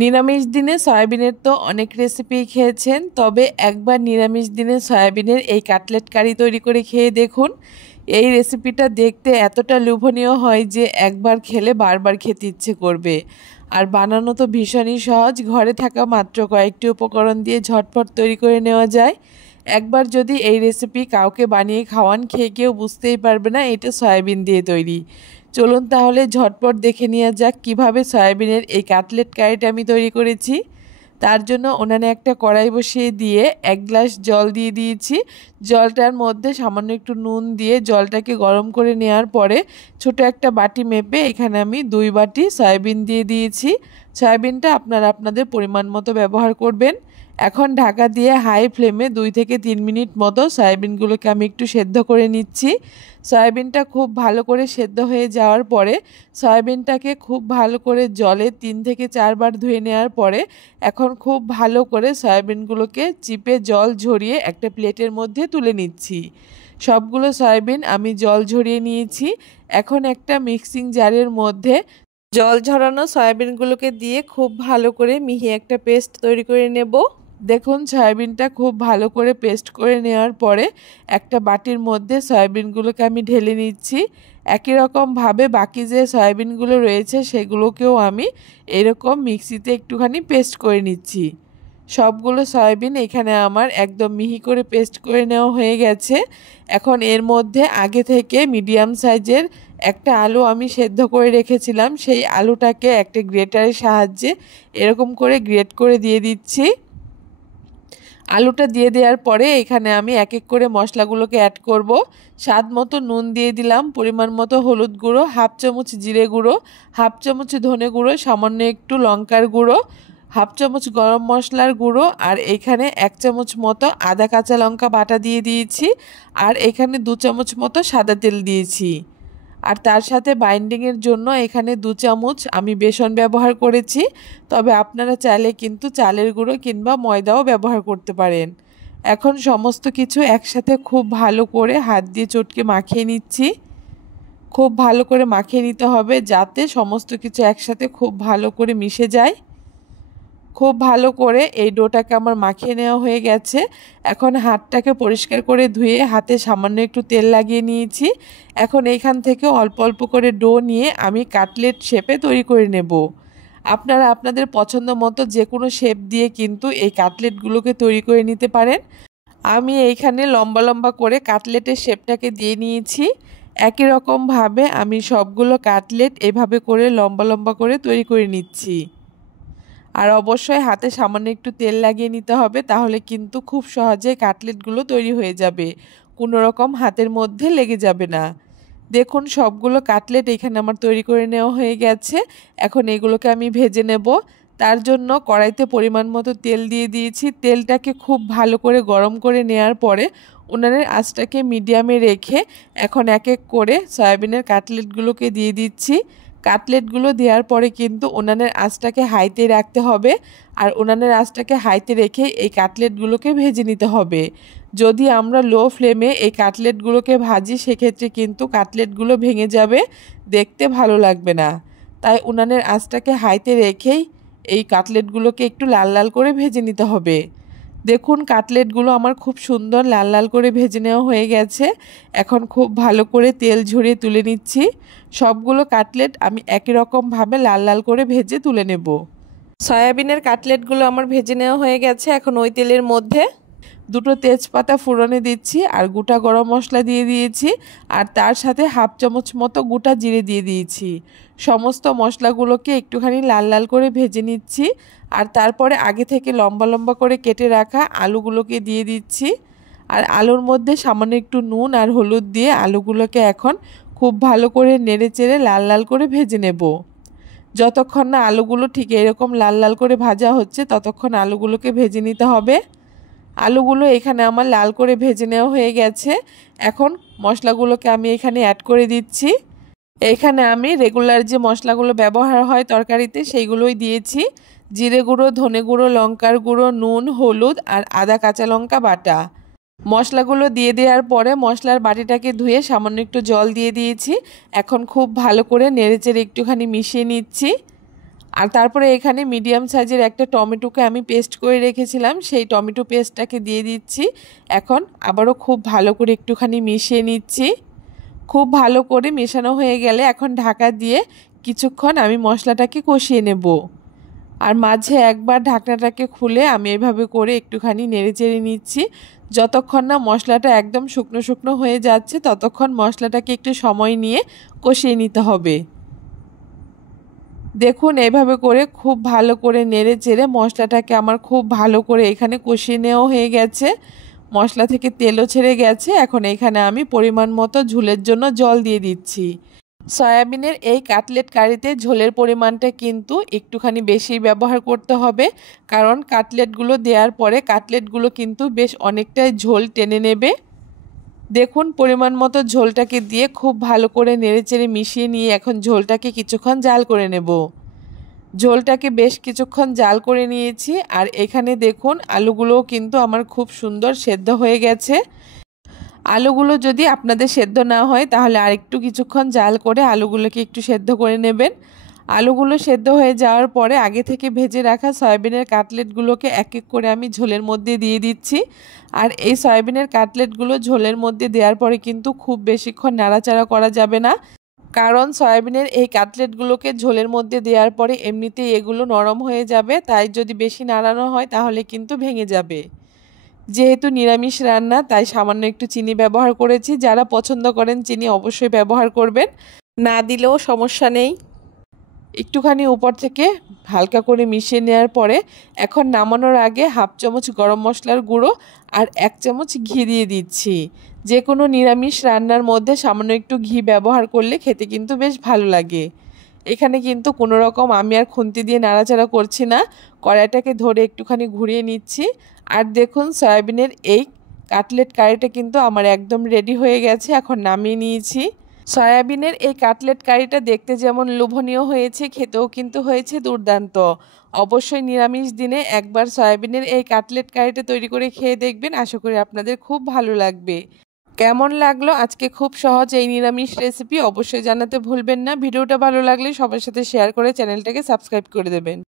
নিরামিষ দিনে সয়াবিনের তো অনেক রেসিপি খেয়েছেন, তবে একবার নিরামিষ দিনে সয়াবিনের এই কাটলেট কারি তৈরি করে খেয়ে দেখুন। এই রেসিপিটা দেখতে এতটা লোভনীয় হয় যে একবার খেলে বারবার খেতে ইচ্ছে করবে। আর বানানো তো ভীষণই সহজ, ঘরে থাকা মাত্র কয়েকটি উপকরণ দিয়ে ঝটপট তৈরি করে নেওয়া যায়। একবার যদি এই রেসিপি কাউকে বানিয়ে খাওয়ান, খেয়ে কেউ বুঝতেই পারবে না এটা সয়াবিন দিয়ে তৈরি। চলুন তাহলে ঝটপট দেখে নেওয়া যাক কিভাবে সয়াবিনের এই কাটলেট কারিটা আমি তৈরি করেছি। তার জন্য উনানে একটা কড়াই বসিয়ে দিয়ে 1 গ্লাস জল দিয়ে দিয়েছি। জলটার মধ্যে সামান্য একটু নুন দিয়ে জলটাকে গরম করে নেওয়ার পরে ছোট একটা বাটি মেপে এখানে আমি 2 বাটি সয়াবিন দিয়ে দিয়েছি। সয়াবিনটা আপনারা আপনাদের পরিমাণ মতো ব্যবহার করবেন। এখন ঢাকা দিয়ে হাই ফ্লেমে 2 থেকে 3 মিনিট মতো সয়াবিনগুলোকে আমি একটু সেদ্ধ করে নিচ্ছি। সয়াবিনটা খুব ভালো করে সেদ্ধ হয়ে যাওয়ার পরে সয়াবিনটাকে খুব ভালো করে জলে 3 থেকে 4 বার ধুয়ে নেওয়ার পরে এখন খুব ভালো করে সয়াবিনগুলোকে চিপে জল ঝরিয়ে একটা প্লেটের মধ্যে তুলে নিচ্ছি। সবগুলো সয়াবিন আমি জল ঝরিয়ে নিয়েছি। এখন একটা মিক্সিং জারের মধ্যে জল ঝরানো সয়াবিনগুলোকে দিয়ে খুব ভালো করে মিহি একটা পেস্ট তৈরি করে নেব। দেখুন সয়াবিনটা খুব ভালো করে পেস্ট করে নেওয়ার পরে একটা বাটির মধ্যে সয়াবিনগুলোকে আমি ঢেলে নিচ্ছি। একই রকমভাবে বাকি যে সয়াবিনগুলো রয়েছে সেগুলোকেও আমি এরকম মিক্সিতে একটুখানি পেস্ট করে নিচ্ছি। সবগুলো সয়াবিন এখানে আমার একদম মিহি করে পেস্ট করে নেওয়া হয়ে গেছে। এখন এর মধ্যে আগে থেকে মিডিয়াম সাইজের একটা আলু আমি সেদ্ধ করে রেখেছিলাম, সেই আলুটাকে একটা গ্রেটারের সাহায্যে এরকম করে গ্রেট করে দিয়ে দিচ্ছি। আলুটা দিয়ে দেওয়ার পরে এখানে আমি এক এক করে মশলাগুলোকে অ্যাড করব। স্বাদ মতো নুন দিয়ে দিলাম, পরিমাণ মতো হলুদ গুঁড়ো, হাফ চামচ জিরে গুঁড়ো, হাফ চামচ ধনে গুঁড়ো, সামান্য একটু লঙ্কার গুঁড়ো, হাফ চামচ গরম মশলার গুঁড়ো, আর এখানে 1 চামচ মতো আদা কাঁচা লঙ্কা বাটা দিয়ে দিয়েছি। আর এখানে 2 চামচ মতো সাদা তেল দিয়েছি। আর তার সাথে বাইন্ডিংয়ের জন্য এখানে 2 চামচ আমি বেসন ব্যবহার করেছি, তবে আপনারা চাইলে কিন্তু চালের গুঁড়ো কিংবা ময়দাও ব্যবহার করতে পারেন। এখন সমস্ত কিছু একসাথে খুব ভালো করে হাত দিয়ে চটকে মাখিয়ে নিচ্ছি। খুব ভালো করে মাখিয়ে নিতে হবে যাতে সমস্ত কিছু একসাথে খুব ভালো করে মিশে যায়। খুব ভালো করে এই ডোটাকে আমার মাখিয়ে নেওয়া হয়ে গেছে। এখন হাতটাকে পরিষ্কার করে ধুয়ে হাতে সামান্য একটু তেল লাগিয়ে নিয়েছি। এখন এইখান থেকে অল্প অল্প করে ডো নিয়ে আমি কাটলেট শেপে তৈরি করে নেব। আপনারা আপনাদের পছন্দ মতো যে কোনো শেপ দিয়ে কিন্তু এই কাটলেটগুলোকে তৈরি করে নিতে পারেন। আমি এইখানে লম্বা লম্বা করে কাটলেটের শেপটাকে দিয়ে নিয়েছি। একই রকমভাবে আমি সবগুলো কাটলেট এভাবে করে লম্বা লম্বা করে তৈরি করে নিচ্ছি। আর অবশ্যই হাতে সামান্য একটু তেল লাগিয়ে নিতে হবে, তাহলে কিন্তু খুব সহজে কাটলেটগুলো তৈরি হয়ে যাবে, কোনো রকম হাতের মধ্যে লেগে যাবে না। দেখুন সবগুলো কাটলেট এখানে আমার তৈরি করে নেওয়া হয়ে গেছে। এখন এগুলোকে আমি ভেজে নেব। তার জন্য কড়াইতে পরিমাণ মতো তেল দিয়ে দিয়েছি। তেলটাকে খুব ভালো করে গরম করে নেওয়ার পরে উনানের আঁচটাকে মিডিয়ামে রেখে এখন এক এক করে সয়াবিনের কাটলেটগুলোকে দিয়ে দিচ্ছি। কাটলেটগুলো দেওয়ার পরে কিন্তু উনানের আঁচটাকে হাইতে রাখতে হবে, আর উনানের আঁচটাকে হাইতে রেখে এই কাটলেটগুলোকে ভেজে নিতে হবে। যদি আমরা লো ফ্লেমে এই কাটলেটগুলোকে ভাজি সেক্ষেত্রে কিন্তু কাটলেটগুলো ভেঙে যাবে, দেখতে ভালো লাগবে না। তাই উনানের আঁচটাকে হাইতে রেখেই এই কাটলেটগুলোকে একটু লাল লাল করে ভেজে নিতে হবে। দেখুন কাটলেটগুলো আমার খুব সুন্দর লাল লাল করে ভেজে নেওয়া হয়ে গেছে। এখন খুব ভালো করে তেল ঝরিয়ে তুলে নিচ্ছি। সবগুলো কাটলেট আমি একই রকমভাবে লাল লাল করে ভেজে তুলে নেব। সয়াবিনের কাটলেটগুলো আমার ভেজে নেওয়া হয়ে গেছে। এখন ওই তেলের মধ্যে 2টো তেজপাতা ফোড়নে দিচ্ছি, আর গোটা গরম মশলা দিয়ে দিয়েছি, আর তার সাথে হাফ চামচ মতো গোটা জিরে দিয়ে দিয়েছি। সমস্ত মশলাগুলোকে একটুখানি লাল লাল করে ভেজে নিচ্ছি। আর তারপরে আগে থেকে লম্বা লম্বা করে কেটে রাখা আলুগুলোকে দিয়ে দিচ্ছি। আর আলুর মধ্যে সামান্য একটু নুন আর হলুদ দিয়ে আলুগুলোকে এখন খুব ভালো করে নেড়ে চেড়ে লাল লাল করে ভেজে নেব। যতক্ষণ না আলুগুলো ঠিক এরকম লাল লাল করে ভাজা হচ্ছে ততক্ষণ আলুগুলোকে ভেজে নিতে হবে। আলুগুলো এখানে আমার লাল করে ভেজে নেওয়া হয়ে গেছে। এখন মশলাগুলোকে আমি এখানে অ্যাড করে দিচ্ছি। এখানে আমি রেগুলার যে মশলাগুলো ব্যবহার হয় তরকারিতে সেইগুলোই দিয়েছি। জিরে গুঁড়ো, ধনে গুঁড়ো, লঙ্কার গুঁড়ো, নুন, হলুদ আর আদা কাঁচা লঙ্কা বাটা। মশলাগুলো দিয়ে দেওয়ার পরে মশলার বাটিটাকে ধুয়ে সামান্য একটু জল দিয়ে দিয়েছি। এখন খুব ভালো করে নেড়েচেড়ে একটুখানি মিশিয়ে নিচ্ছি। আর তারপরে এখানে মিডিয়াম সাইজের একটা টমেটোকে আমি পেস্ট করে রেখেছিলাম, সেই টমেটো পেস্টটাকে দিয়ে দিচ্ছি। এখন আবারও খুব ভালো করে একটুখানি মিশিয়ে নিচ্ছি। খুব ভালো করে মেশানো হয়ে গেলে এখন ঢাকা দিয়ে কিছুক্ষণ আমি মশলাটাকে কষিয়ে নেব। আর মাঝে একবার ঢাকনাটাকে খুলে আমি এভাবে করে একটুখানি নেড়েচেড়ে নিচ্ছি। যতক্ষণ না মশলাটা একদম শুকনো শুকনো হয়ে যাচ্ছে ততক্ষণ মশলাটাকে একটু সময় নিয়ে কষিয়ে নিতে হবে। দেখুন এভাবে করে খুব ভালো করে নেড়েচেড়ে মশলাটাকে আমার খুব ভালো করে এখানে কষিয়ে নেওয়া হয়ে গেছে। মশলা থেকে তেলও ছেড়ে গেছে। এখন এখানে আমি পরিমাণ মতো ঝোলের জন্য জল দিয়ে দিচ্ছি। সয়াবিনের এই কাটলেট কারিতে ঝোলের পরিমাণটা কিন্তু একটুখানি বেশি ব্যবহার করতে হবে, কারণ কাটলেটগুলো দেওয়ার পরে কাটলেটগুলো কিন্তু বেশ অনেকটাই ঝোল টেনে নেবে। দেখুন পরিমাণ মতো ঝোলটাকে দিয়ে খুব ভালো করে নেড়েচেড়ে মিশিয়ে নিয়ে এখন ঝোলটাকে কিছুক্ষণ জাল করে নেব। ঝোলটাকে বেশ কিছুক্ষণ জাল করে নিয়েছি। আর এখানে দেখুন আলুগুলোও কিন্তু আমার খুব সুন্দর সেদ্ধ হয়ে গেছে। আলুগুলো যদি আপনাদের সেদ্ধ না হয় তাহলে আরেকটু কিছুক্ষণ জাল করে আলুগুলোকে একটু সেদ্ধ করে নেবেন। আলুগুলো সেদ্ধ হয়ে যাওয়ার পরে আগে থেকে ভেজে রাখা সয়াবিনের কাটলেটগুলোকে এক এক করে আমি ঝোলের মধ্যে দিয়ে দিচ্ছি। আর এই সয়াবিনের কাটলেটগুলো ঝোলের মধ্যে দেওয়ার পরে কিন্তু খুব বেশিক্ষণ নাড়াচাড়া করা যাবে না, কারণ সয়াবিনের এই কাটলেটগুলোকে ঝোলের মধ্যে দেওয়ার পরে এমনিতেই এগুলো নরম হয়ে যাবে, তাই যদি বেশি নাড়ানো হয় তাহলে কিন্তু ভেঙে যাবে। যেহেতু নিরামিষ রান্না তাই সামান্য একটু চিনি ব্যবহার করেছি। যারা পছন্দ করেন চিনি অবশ্যই ব্যবহার করবেন, না দিলেও সমস্যা নেই। একটুখানি উপর থেকে হালকা করে মিশিয়ে নেওয়ার পরে এখন নামানোর আগে হাফ চামচ গরম মশলার গুঁড়ো আর 1 চামচ ঘি দিয়ে দিচ্ছি। যে কোনো নিরামিষ রান্নার মধ্যে সামান্য একটু ঘি ব্যবহার করলে খেতে কিন্তু বেশ ভালো লাগে। এখানে কিন্তু কোনো রকম আমি আর খুন্তি দিয়ে নাড়াচাড়া করছি না, কড়াইটাকে ধরে একটুখানি ঘুরিয়ে নিচ্ছি। আর দেখুন সয়াবিনের এই কাটলেট কারিটা কিন্তু আমার একদম রেডি হয়ে গেছে, এখন নামিয়ে নিয়েছি। সয়াবিনের এই কাটলেট কারিটা দেখতে যেমন লোভনীয় হয়েছে, খেতেও কিন্তু হয়েছে দুর্দান্ত। অবশ্যই নিরামিষ দিনে একবার সয়াবিনের এই কাটলেট কারিটা তৈরি করে খেয়ে দেখবেন, আশা করি আপনাদের খুব ভালো লাগবে। কেমন লাগলো আজকে খুব সহজ এই নিরামিষ রেসিপি অবশ্যই জানাতে ভুলবেন না। ভিডিওটা ভালো লাগলে সবার সাথে শেয়ার করে চ্যানেলটাকে সাবস্ক্রাইব করে দেবেন।